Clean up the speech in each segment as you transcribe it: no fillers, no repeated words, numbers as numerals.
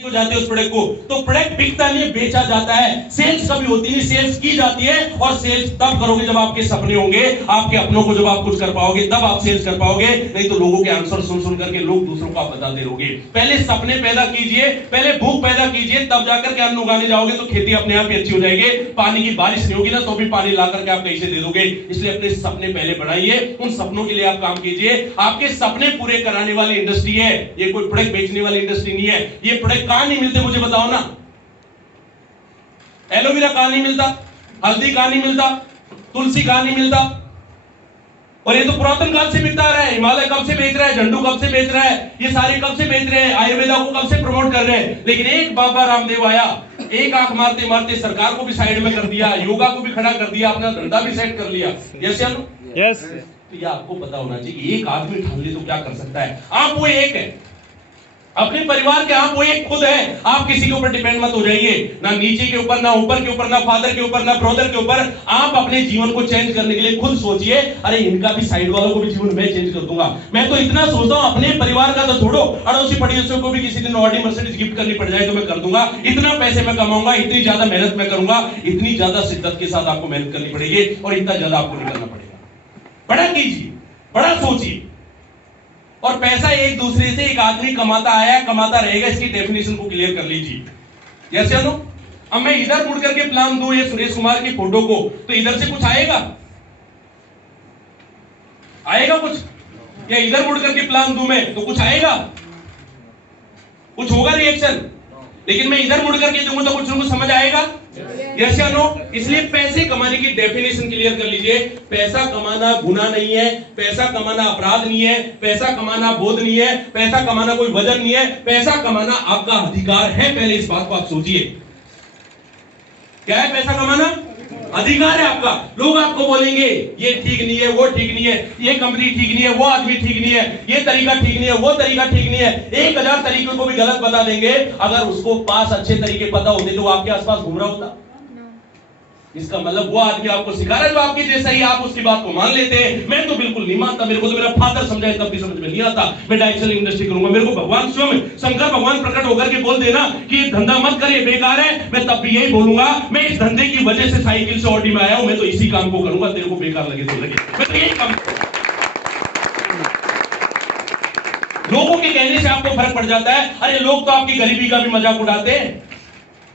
को जाते हैं उस प्रोडक्ट को, तो प्रोडक्ट बिकता नहीं, बेचा जाता है। सेल्स कभी होती नहीं, सेल्स की जाती है। और सेल्स तब करोगे जब आपके सपने होंगे, आपके अपनों को जब आप कुछ कर पाओगे, तब आप सेल्स कर पाओगे। नहीं तो लोगों के आंसर सुन सुन करके लोग दूसरों को आप बताते रहोगे। पहले सपने पैदा कीजिए, पहले भूख पैदा कीजिए, तब जाकर के अन्न उगाने जाओगे तो खेती अपने आप ही अच्छी हो जाएगी। पानी की बारिश नहीं होगी ना तो भी पानी ला करके आप कैसे दे दोगे। इसलिए अपने सपने पहले बढ़ाइए, उन सपनों के लिए आप काम कीजिए। आपके सपने पूरे कराने वाली इंडस्ट्री है, ये कोई प्रोडक्ट बेचने वाली इंडस्ट्री नहीं है। ये प्रोडक्ट कहां नहीं मिलते मुझे बताओ ना। एलोवेरा कहां नहीं मिलता, हल्दी कहां नहीं मिलता, तुलसी कहां नहीं मिलता। और ये तो पुरातन काल से बिकता आ रहा है। हिमालय कब से बेच रहा है, झंडू कब से बेच रहा है, ये सारे कब से बेच रहे हैं, आयुर्वेदा को कब से प्रमोट कर रहे हैं। लेकिन एक बाबा रामदेव आया, एक आंख मारते मारते सरकार को भी साइड में कर दिया, योगा को भी खड़ा कर दिया, अपना धंधा भी सेट कर लिया। यस। तो ये आपको पता होना चाहिए, एक आदमी ठान ले तो क्या कर सकता है। आप वो एक है, अपने परिवार के आप वो एक खुद है। आप किसी के ऊपर डिपेंड मत हो जाइए, ना नीचे के ऊपर, ना ऊपर के ऊपर, ना फादर के ऊपर, ना ब्रदर के ऊपर। आप अपने जीवन को चेंज करने के लिए खुद सोचिए, अरे इनका भी, साइड वालों को भी जीवन मैं चेंज कर दूंगा। मैं तो इतना सोचता हूं, अपने परिवार का तो छोड़ो, अड़ोसी पड़ोसियों को भी किसी दिन ऑडी मर्सिडीज गिफ्ट करनी पड़ जाए तो मैं कर दूंगा। इतना पैसे मैं कमाऊंगा, इतनी ज्यादा मेहनत मैं करूंगा, इतनी ज्यादा शिद्दत के साथ आपको मेहनत करनी पड़ेगी और इतना ज्यादा आपको नहीं करना पड़ेगा। बड़ा कीजिए, बड़ा सोचिए। और पैसा एक दूसरे से, एक आदमी कमाता आया, कमाता रहेगा, इसकी डेफिनेशन को क्लियर कर लीजिए। जैसे अब मैं इधर मुड़ करके प्लान दूं ये सुरेश कुमार की फोटो को, तो इधर से कुछ आएगा, आएगा कुछ? या इधर मुड़ करके प्लान दूं मैं तो कुछ आएगा, कुछ होगा रिएक्शन? लेकिन मैं इधर मुड़ करके दूंगा तो कुछ उनको समझ आएगा। यस या नो? इसलिए पैसे कमाने की डेफिनेशन क्लियर कर लीजिए। पैसा कमाना गुनाह नहीं है, पैसा कमाना अपराध नहीं है, पैसा कमाना बोध नहीं है, पैसा कमाना कोई वजन नहीं है, पैसा कमाना आपका अधिकार है। पहले इस बात को आप सोचिए, क्या है पैसा कमाना? अधिकार है आपका। लोग आपको बोलेंगे ये ठीक नहीं है, वो ठीक नहीं है, ये कंपनी ठीक नहीं है, वो आदमी ठीक नहीं है, ये तरीका ठीक नहीं है, वो तरीका ठीक नहीं है। 1000 तरीकों को भी गलत बता देंगे। अगर उसको पास अच्छे तरीके पता होते तो वो आपके आसपास घूम रहा होता। इसका मतलब वो आदमी आपको सिखा रहा है जो आपके जैसा ही, आप उसकी बात को मान लेते हैं। मैं तो बिल्कुल नहीं मानता, मेरे को तो मेरा फादर समझाए तब भी समझ में नहीं आता। मैं डायरेक्शनल इंडस्ट्री करूंगा, मेरे को भगवान स्वयं शंकर भगवान प्रकट होकर के बोल देना कि धंधा मत करिए, बेकार है, मैं तब भी यही बोलूंगा, मैं इस धंधे की वजह से साइकिल से ऑडी में आया हूं, मैं तो इसी काम को करूंगा, तेरे को बेकार लगे तो लगे, मैं तो यही काम। लोगों के कहने से आपको फर्क पड़ जाता है। अरे लोग तो आपकी गरीबी का भी मजाक उड़ाते हैं।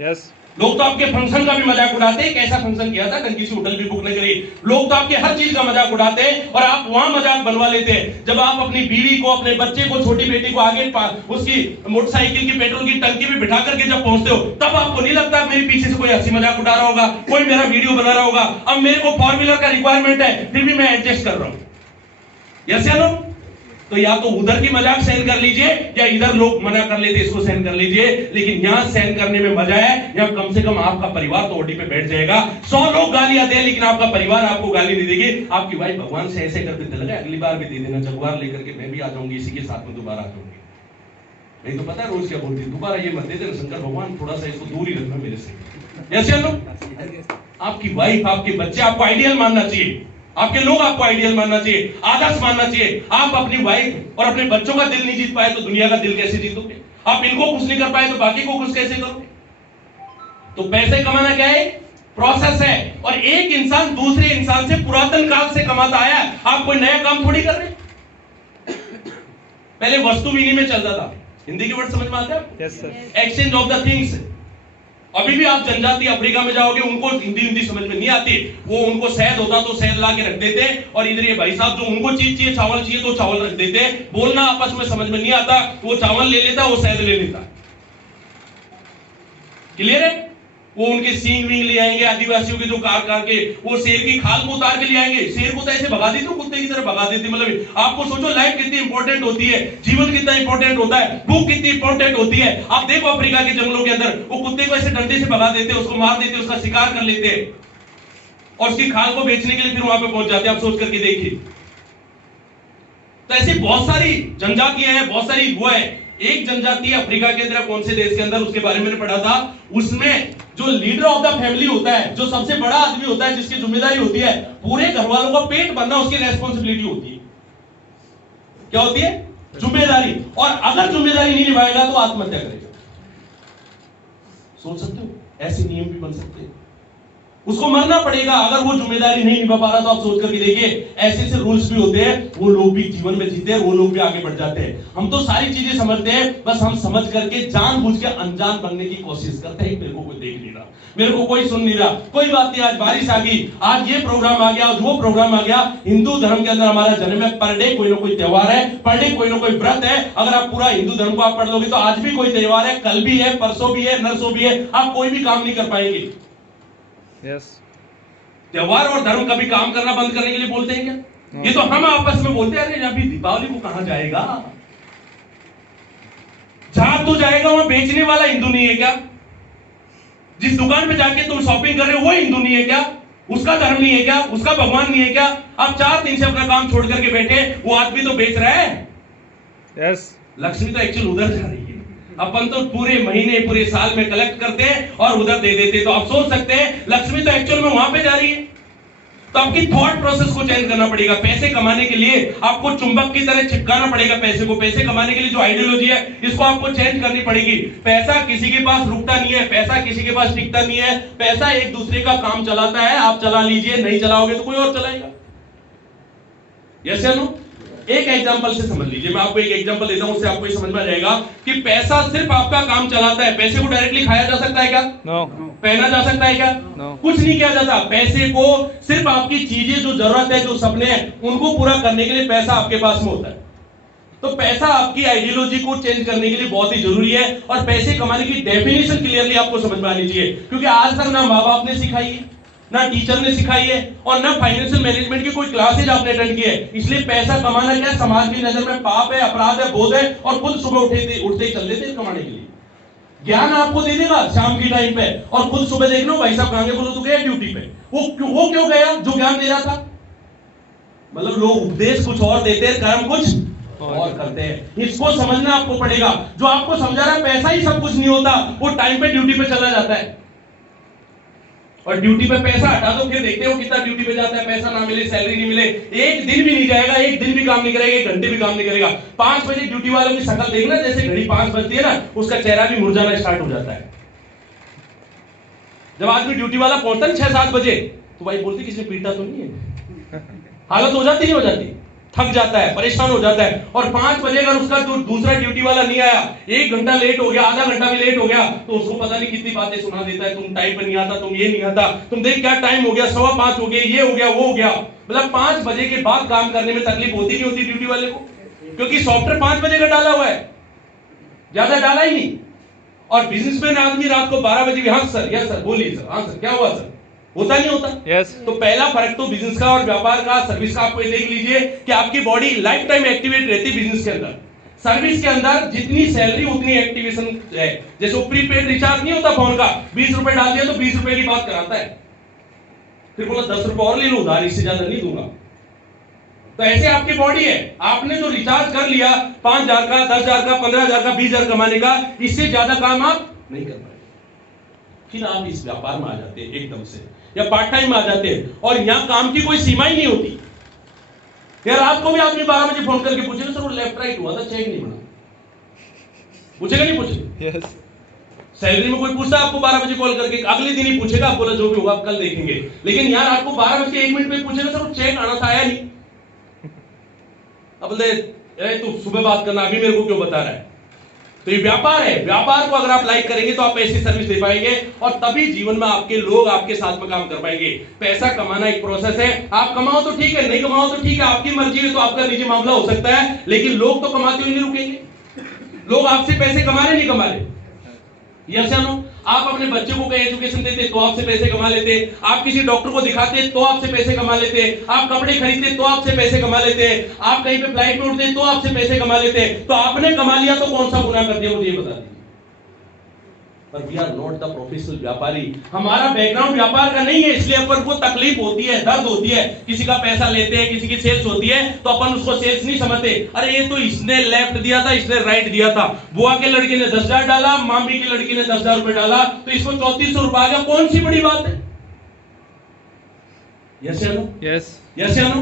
यस। लोग तो आपके फंक्शन का भी मजाक उड़ाते हैं। कैसा फंक्शन किया था, कहीं किसी होटल भी बुक नहीं करी। लोग तो आपके हर चीज का मजाक उड़ाते हैं और आप वहां मजाक बनवा लेते हैं। जब आप अपनी बीवी को, अपने बच्चे को, छोटी बेटी को आगे उसकी मोटरसाइकिल की पेट्रोल की टंकी में बिठा करके जब पहुंचते हो, तब आपको नहीं लगता मेरे पीछे से कोई हंसी मजाक उड़ा रहा होगा, कोई मेरा वीडियो बना रहा होगा। अब मेरे को 4 व्हीलर का रिक्वायरमेंट है, फिर भी मैं एडजस्ट कर रहा हूं। यस या नो? तो या तो उधर की मजाक सहन कर लीजिए, या इधर लोग मना कर लेते इसको सहन कर लीजिए। लेकिन यहां सहन करने में मजा है, या कम से कम आपका परिवार तो ओडी पे बैठ जाएगा। 100 लोग गालियां दें लेकिन आपका परिवार आपको गाली नहीं देगी। आपकी वाइफ भगवान से ऐसे करते दिल लगा, अगली बार भी दे देना, जगवार लेकर के मैं भी आ जाऊंगी, इसी के साथ में दोबारा आ जाऊंगी। नहीं तो पता है रोज क्या बोलती है, दोबारा ये मत दे देना शंकर भगवान, थोड़ा सा इसको दूर ही रखना मेरे से। ऐसे लोग, आपकी वाइफ, आपके बच्चे आपको आइडियल मानना चाहिए, आपके लोग आपको आइडियल मानना चाहिए, आदर्श मानना चाहिए। आप अपनी वाइफ और अपने बच्चों का दिल नहीं जीत पाए तो दुनिया का दिल कैसे जीतोगे? आप इनको खुश नहीं कर पाए तो बाकी को खुश कैसे करोगे? तो पैसे कमाना क्या है? प्रोसेस है। और एक इंसान दूसरे इंसान से पुरातन काल से कमाता आया। आप कोई नया काम थोड़ी कर रहे। पहले वस्तु विनिमय चलता था। हिंदी के वर्ड समझ में आते हैं? Yes sir. Exchange of the things. अभी भी आप जनजाति अफ्रीका में जाओगे, उनको हिंदी समझ में नहीं आती। वो उनको शहद होता तो शहद ला के रख देते, और इधर ये भाई साहब जो उनको चीज चाहिए, चावल चाहिए तो चावल रख देते। बोलना आपस में समझ में नहीं आता, वो चावल ले लेता, वो शहद ले लेता। क्लियर है? वो उनके सींग वींग ले आएंगे, आदिवासियों के जो कार के, वो शेर की खाल को उतार के ले आएंगे। शेर को तो ऐसे भगा देते, कुत्ते की तरह भगा देते। मतलब आपको सोचो लाइफ कितनी इंपॉर्टेंट होती है, जीवन कितना इंपॉर्टेंट होता है, भूख कितनी इंपॉर्टेंट होती है। आप देखो अफ्रीका के जंगलों के अंदर वो कुत्ते को ऐसे डंडे से भगा देते, उसको मार देते, उसका शिकार कर लेते और उसकी खाल को बेचने के लिए फिर वहां पे पहुंच जाते। आप सोच करके देखिए। तो ऐसी बहुत सारी जनजातियां हैं, बहुत सारी वो है। एक जनजाति अफ्रीका के अंदर, कौन से देश के अंदर, उसके बारे में मैंने पढ़ा था। उसमें जो लीडर ऑफ द फैमिली होता है, जो सबसे बड़ा आदमी होता है, जिसकी जिम्मेदारी होती है पूरे घर वालों का पेट भरना, उसकी रेस्पॉन्सिबिलिटी होती है। क्या होती है? जिम्मेदारी। और अगर जिम्मेदारी नहीं निभाएगा तो आत्महत्या करेगा। सोच सकते हो? ऐसे नियम भी बन सकते हैं। उसको मरना पड़ेगा अगर वो जिम्मेदारी नहीं निभा पा रहा। तो आप सोच करके देखिए, ऐसे ऐसे रूल्स भी होते हैं, वो लोग भी जीवन में जीते हैं, वो लोग भी आगे बढ़ जाते हैं। हम तो सारी चीजें समझते हैं, बस हम समझ करके जानबूझ के अनजान बनने की कोशिश करते हैं। मेरे को कोई देख नहीं रहा, मेरे को कोई सुन नहीं रहा, कोई बात नहीं, आज बारिश आ गई, आज ये प्रोग्राम आ गया, आज वो प्रोग्राम आ गया। हिंदू धर्म के अंदर हमारा जन्म है, पर डे कोई ना कोई त्योहार है, पर डे कोई ना कोई व्रत है। अगर आप पूरा हिंदू धर्म को आप पढ़ लोगे तो आज भी कोई त्योहार है, कल भी है, परसों भी है, नरसों भी है। आप कोई भी काम नहीं कर पाएंगे। यस, त्योहार और धर्म कभी काम करना बंद करने के लिए बोलते हैं क्या? ये तो हम आपस में बोलते हैं, अरे अभी दीपावली को कहां जाएगा? जहां तो जाएगा वहां बेचने वाला हिंदू नहीं है क्या? जिस दुकान पे जाके तुम शॉपिंग कर रहे हो वो हिंदू नहीं है क्या? उसका धर्म नहीं है क्या? उसका भगवान नहीं है क्या? आप 4 दिन से अपना काम छोड़ करके बैठे, वो आदमी तो बेच रहा है। यस, लक्ष्मी तो एक्चुअल उधर जा रही है। अपन तो पूरे महीने पूरे साल में कलेक्ट करते हैं और उधर दे देते। तो आप सोच सकते हैं लक्ष्मी तो एक्चुअल में वहां पे जा रही है। तो आपकी थॉट प्रोसेस को चेंज करना पड़ेगा। पैसे कमाने के लिए आपको चुंबक की तरह चिपकाना पड़ेगा पैसे को। पैसे कमाने के लिए जो आइडियोलॉजी है इसको आपको चेंज करनी पड़ेगी। पैसा किसी के पास रुकता नहीं है, पैसा किसी के पास टिकता नहीं है। पैसा एक दूसरे का काम चलाता है। आप चला लीजिए, नहीं चलाओगे तो कोई और चलाएगा। यस या नो? एक एग्जांपल से समझ लीजिए, मैं आपको एक एग्जांपल देता हूं, उससे आपको ये समझ में आ जाएगा कि पैसा सिर्फ आपका काम चलाता है। पैसे को डायरेक्टली खाया जा सकता है क्या? नो। पहना जा सकता है क्या? No. कुछ नहीं किया जाता। पैसे को सिर्फ आपकी चीजें जो जरूरत है, जो सपने हैं, उनको पूरा करने के लिए पैसा आपके पास में होता है। तो पैसा आपकी आइडियोलॉजी को चेंज करने के लिए बहुत ही जरूरी है। और पैसे कमाने की डेफिनेशन क्लियरली आपको समझ में आनी चाहिए, क्योंकि आज तक ना माँ बाप ने सिखाई है, ना टीचर ने सिखाई है, और ना फाइनेंशियल मैनेजमेंट की कोई क्लासेज आपने अटेंड की है। इसलिए पैसा कमाना क्या समाज की नजर में पाप है, अपराध है, बोझ है, और खुद सुबह उठते ही चल देते कमाने के लिए। ज्ञान आपको दे देगा शाम की टाइम पे, और खुद सुबह देख लो भाई साहब कहां गए, बोलो तो गया ड्यूटी पे। वो क्यों गया जो ज्ञान दे रहा था? मतलब लोग उपदेश कुछ और देते हैं, कर्म कुछ और करते हैं। इसको समझना आपको पड़ेगा। जो आपको समझा रहा है पैसा ही सब कुछ नहीं होता, वो टाइम पे ड्यूटी पे चला जाता है। और ड्यूटी पे पैसा हटा दो, फिर देखते हो कितना ड्यूटी पे जाता है, पैसा ना मिले, सैलरी नहीं मिले, एक दिन भी नहीं जाएगा, एक दिन भी काम नहीं करेगा, 1 घंटे भी काम नहीं करेगा। 5 बजे ड्यूटी वालों की शक्ल देखना, जैसे घड़ी 5 बजती है ना, उसका चेहरा भी मुरझाना स्टार्ट हो जाता है। जब आदमी ड्यूटी वाला पहुंचता है 6-7 बजे, तो भाई बोलती किसी ने पीटा तो नहीं है? हालत हो जाती नहीं हो जाती? थक जाता है, परेशान हो जाता है। और 5 बजे अगर उसका जो दूसरा ड्यूटी वाला नहीं आया, 1 घंटा लेट हो गया, आधा घंटा भी लेट हो गया, तो उसको पता नहीं कितनी बातें सुना देता है। तुम टाइम पर नहीं आता, तुम ये नहीं आता, तुम देख क्या टाइम हो गया, 5:15 हो गए, ये हो गया, वो हो गया। मतलब 5 बजे के बाद काम करने में तकलीफ होती नहीं होती ड्यूटी वाले को? क्योंकि सॉफ्टवेयर 5 बजे का डाला हुआ है, ज्यादा डाला ही नहीं। और बिजनेसमैन आदमी रात को 12 बजे भी, हाँ सर, यस सर, बोलिए सर, हाँ सर, क्या हुआ सर, होता नहीं होता? यस। तो पहला फर्क तो बिजनेस का और व्यापार का, सर्विस का आपको ये देख लीजिए कि आपकी बॉडी लाइफ टाइम एक्टिवेट रहती है बिजनेस के अंदर। सर्विस के अंदर जितनी सैलरी उतनी एक्टिवेशन है। जैसे वो प्रीपेड रिचार्ज नहीं होता फोन का, 20 रुपए डाल दिया तो 20 रुपए की बात कराता है, फिर बोला 10 रुपए और ले लो उधार, इससे ज्यादा नहीं दूंगा। तो ऐसे आपकी बॉडी है, आपने जो रिचार्ज कर लिया 5,000 का, 10,000 का, 15,000 का, 20,000 कमाने का, इससे ज्यादा काम आप नहीं कर पाएंगे। फिर आप इस व्यापार में आ जाते हैं एकदम से, या पार्ट टाइम में आ जाते हैं, और यहां काम की कोई सीमा ही नहीं होती। यार रात को भी आदमी 12 बजे फोन करके पूछेगा सर वो लेफ्ट राइट हुआ था, चेक नहीं बना, पूछेगा नहीं पूछेगा? यस। सैलरी में कोई पूछता है आपको 12 बजे कॉल करके, अगले दिन ही पूछेगा, आप बोला जो भी होगा आप कल देखेंगे। लेकिन यार आपको 12 बजे 1 मिनट पे पूछेगा सर वो चेक आना था, आया नहीं। अब बोलते तू सुबह बात करना, अभी मेरे को क्यों बता रहा है? तो ये व्यापार है। व्यापार को अगर आप लाइक करेंगे तो आप ऐसी सर्विस दे पाएंगे, और तभी जीवन में आपके लोग आपके साथ में काम कर पाएंगे। पैसा कमाना एक प्रोसेस है। आप कमाओ तो ठीक है, नहीं कमाओ तो ठीक है, आपकी मर्जी है, तो आपका निजी मामला हो सकता है, लेकिन लोग तो कमाते हुए नहीं रुकेंगे। लोग आपसे पैसे कमा रहे नहीं कमा रहे? यस या नो? आप अपने बच्चे को कहीं एजुकेशन देते तो आपसे पैसे कमा लेते, आप किसी डॉक्टर को दिखाते तो आपसे पैसे कमा लेते, आप कपड़े खरीदते तो आपसे पैसे कमा लेते, आप कहीं पे फ्लाइट में उड़ते तो आपसे पैसे कमा लेते। तो आपने कमा लिया तो कौन सा गुनाह कर दिया, मुझे ये बता दीजिए। पर we are not the professional व्यापारी। हमारा बैकग्राउंड व्यापार का नहीं है, इसलिए अपन को तकलीफ होती है, दर्द होती है। किसी का पैसा लेते हैं, किसी की सेल्स होती है, तो अपन उसको सेल्स नहीं समझते। अरे ये तो इसने लेफ्ट दिया था, इसने राइट दिया था, बुआ के लड़के ने 10,000 डाला, मामी की लड़की ने 10,000 रुपए डाला, तो इसको 3400 रुपए आ गया, कौन सी बड़ी बात है? यस या नो? यस। यस या नो?